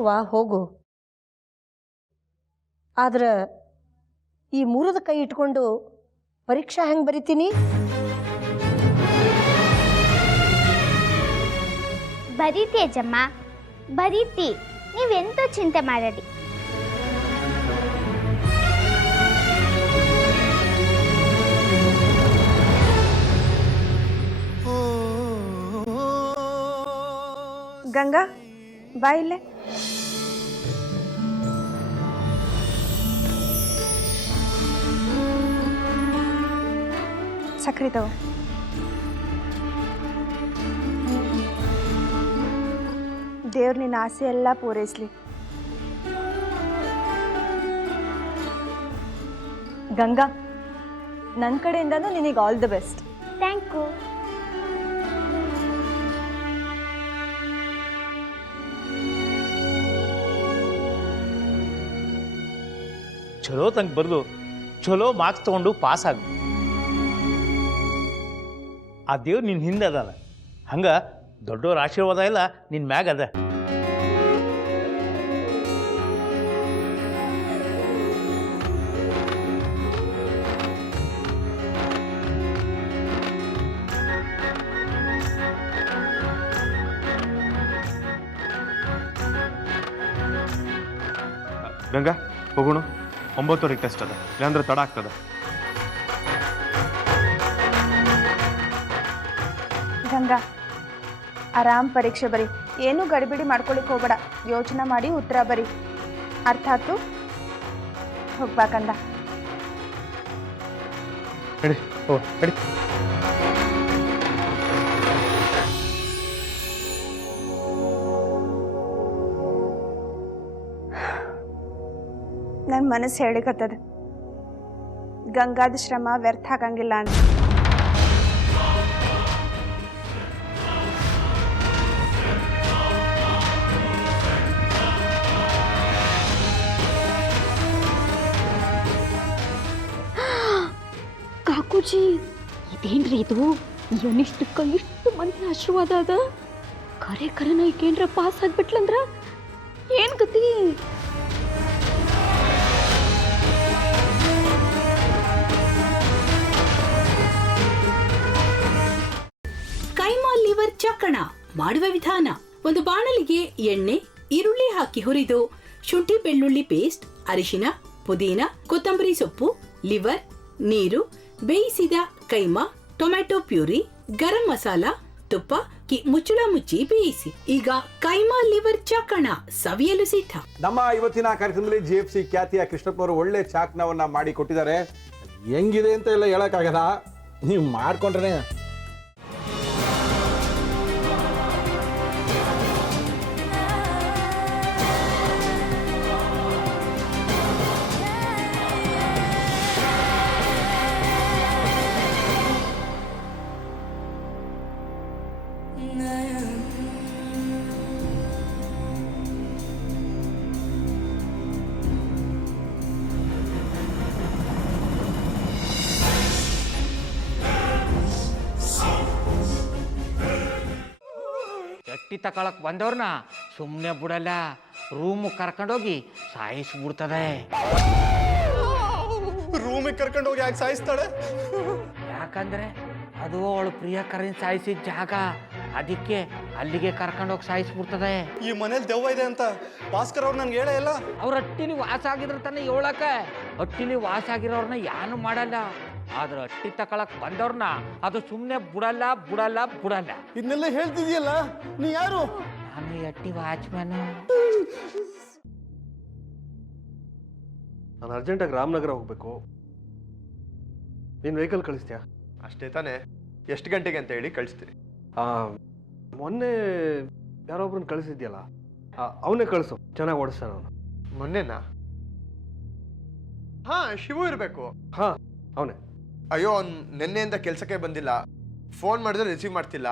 ಹೋಗುವ ಹೋಗು. ಆದ್ರೆ ಈ ಮುರಿದ ಕೈ ಇಟ್ಕೊಂಡು ಪರೀಕ್ಷಾ ಹೆಂಗೆ ಬರಿತೀನಿ? ಬರೀತಿ ಅಜ್ಜಮ್ಮ, ಬರೀತಿ. ನೀವೆಂತೂ ಚಿಂತೆ ಮಾಡಬೇಡಿ. ಗಂಗಾ ಬಾ ಇಲ್ಲೇ. ಸಕ್ರೆ ತಗೋ. ದೇವ್ರು ನಿನ್ನ ಆಸೆ ಎಲ್ಲ ಪೂರೈಸ್ಲಿ. ಗಂಗಾ, ನನ್ನ ಕಡೆಯಿಂದನೂ ನಿನಗೆ all the best. Thank you. ಚಲೋ ತಂಗ ಬರೆದು ಚಲೋ ಮಾರ್ಕ್ಸ್ ತೊಗೊಂಡು ಪಾಸ್ ಆಗ. ಆ ದೇವ್ರು ನಿನ್ನ ಹಿಂದೆ ಅದಲ್ಲ, ಹಂಗೆ ದೊಡ್ಡವ್ರ ಆಶೀರ್ವಾದ ಇಲ್ಲ ನಿನ್ನ ಮ್ಯಾಗ ಅದ. ಗಂಗಾ ಹೋಗೋಣ, 9:00 ಟೆಸ್ಟ್ ಅದ, ಇಲ್ಲಾಂದ್ರೆ ತಡ ಆಗ್ತದ. ಗಂಗಾ ಆರಾಮ್ ಪರೀಕ್ಷೆ ಬರಿ, ಏನೂ ಗಡಿಬಿಡಿ ಮಾಡ್ಕೊಳಿಕ್ಕೆ ಹೋಗ್ಬೇಡ. ಯೋಚನೆ ಮಾಡಿ ಉತ್ತರ ಬರಿ. ಅರ್ಥ ಆಯ್ತು? ಹೋಗ್ಬೇಕಂದ ಹೇಳಿ ಓ ಹೇಳಿ. ನನ್ನ ಮನಸ್ಸು ಹೇಳಿಕತ್ತದ, ಗಂಗಾದ ಶ್ರಮ ವ್ಯರ್ಥ ಆಗಂಗಿಲ್ಲ ಅಂತ. ಕಾಕೂಜಿ, ಇದೇನ್ರಿ ಇದು? ಇವನಿಷ್ಟಕ್ಕ ಇಷ್ಟು ಮಂದಿ ಆಶೀರ್ವಾದ ಅದ. ಖರೇನ ಈಗೇನ್ರ ಪಾಸ್ ಆಗ್ಬಿಟ್ಲಂದ್ರ ಏನ್ ಗತಿ? ಕೈಮಾ ಲಿವರ್ ಚಕ್ಕಣ ಮಾಡುವ ವಿಧಾನ: ಒಂದು ಬಾಣಲಿಗೆ ಎಣ್ಣೆ, ಈರುಳ್ಳಿ ಹಾಕಿ ಹುರಿದು ಶುಂಠಿ ಬೆಳ್ಳುಳ್ಳಿ ಪೇಸ್ಟ್, ಅರಿಶಿನ, ಪುದೀನ, ಕೊತ್ತಂಬರಿ ಸೊಪ್ಪು, ಲಿವರ್, ನೀರು, ಬೇಯಿಸಿದ ಕೈಮಾ, ಟೊಮ್ಯಾಟೊ ಪ್ಯೂರಿ, ಗರಂ ಮಸಾಲ, ತುಪ್ಪ ಮುಚ್ಚಳ ಮುಚ್ಚಿ ಬೇಯಿಸಿ. ಈಗ ಕೈಮಾ ಲಿವರ್ ಚಾಕಣ ಸವಿಯಲು ಸಿದ್ಧ. ನಮ್ಮ ಇವತ್ತಿನ ಕಾರ್ಯಕ್ರಮದಲ್ಲಿ GFC ಖ್ಯಾತಿಯ ಕೃಷ್ಣಪ್ಪನವರು ಒಳ್ಳೆ ಚಾಕ್ನವನ್ನ ಮಾಡಿ ಕೊಟ್ಟಿದ್ದಾರೆ. ಹೆಂಗಿದೆ ಅಂತ ಎಲ್ಲ ಹೇಳಕ್ಕಾಗಲ್ಲ, ನೀವು ಮಾಡ್ಕೊಂಡ್ರೆ. ಎಟ್ಟಿ ತಕೊಳಕ್ ಬಂದವ್ರನ್ನ ಸುಮ್ಮನೆ ಬಿಡಲ್ಲ, ರೂಮ್ ಕರ್ಕೊಂಡೋಗಿ ಸಾಯಿಸ್ಬಿಡ್ತದೆ. ರೂಮಿಗೆ ಕರ್ಕೊಂಡೋಗಿ ಯಾಕೆ ಸಾಯಿಸ್ತಾಳೆ? ಯಾಕಂದ್ರೆ ಅದು ಅವಳು ಪ್ರಿಯಕರನ್ ಸಾಯಿಸಿದ ಜಾಗ, ಅದಕ್ಕೆ ಅಲ್ಲಿಗೆ ಕರ್ಕೊಂಡೋಗಿ ಸಾಯಿಸ್ಬಿಡ್ತದೆ. ಈ ಮನೇಲಿ ದೆವ್ವ ಇದೆ ಅಂತ ಭಾಸ್ಕರ್ ಅವ್ರು ನನ್ಗೆ ಹೇಳೇ ಇಲ್ಲ. ಅವ್ರ ಹಟ್ಟಿಲಿ ವಾಸ ಆಗಿದ್ರ ತಾನೆ ಹೇಳಕ. ಹಟ್ಟಿಲಿ ವಾಸ ಆಗಿರೋರ್ನ ಏನು ಮಾಡಲ್ಲ, ಆದ್ರೆ ಹಟ್ಟಿ ತಕೊಳಕ್ ಬಂದವ್ರನ್ನ ಅದು ಸುಮ್ಮನೆ ಬಿಡಲ್ಲ ಬಿಡಲ್ಲ ಬಿಡಲ್ಲ. ಇದನ್ನೆಲ್ಲ ಹೇಳ್ತಿದ್ಯಲ್ಲ, ನೀ ಯಾರು? ನಾನು ಹಟ್ಟಿ ವಾಚ್ಮ್ಯಾನ್. ನಾನು ಅರ್ಜೆಂಟಾಗಿ ರಾಮನಗರ ಹೋಗ್ಬೇಕು. ನೀನು ವೆಹಿಕಲ್ ಕಳಿಸ್ತೀಯಾ? ಅಷ್ಟೇ ತಾನೆ, ಎಷ್ಟು ಗಂಟೆಗೆ ಅಂತ ಹೇಳಿ ಕಳಿಸ್ತೀನಿ. ಮೊನ್ನೆ ಯಾರೊಬ್ರನ್ನ ಕಳಿಸಿದ್ಯಲ್ಲ, ಅವನೇ ಕಳಿಸು, ಚೆನ್ನಾಗಿ ಓಡಿಸ್ತಾನ ಅವನು. ಮೊನ್ನೆನಾ? ಹಾ, ಶಿವು ಇರಬೇಕು. ಹಾ, ಅವನೇ. ಅಯ್ಯೋ, ಅವ್ನು ನಿನ್ನೆಯಿಂದ ಕೆಲಸಕ್ಕೆ ಬಂದಿಲ್ಲ. ಫೋನ್ ಮಾಡಿದ್ರೆ ರಿಸೀವ್ ಮಾಡ್ತಿಲ್ಲ.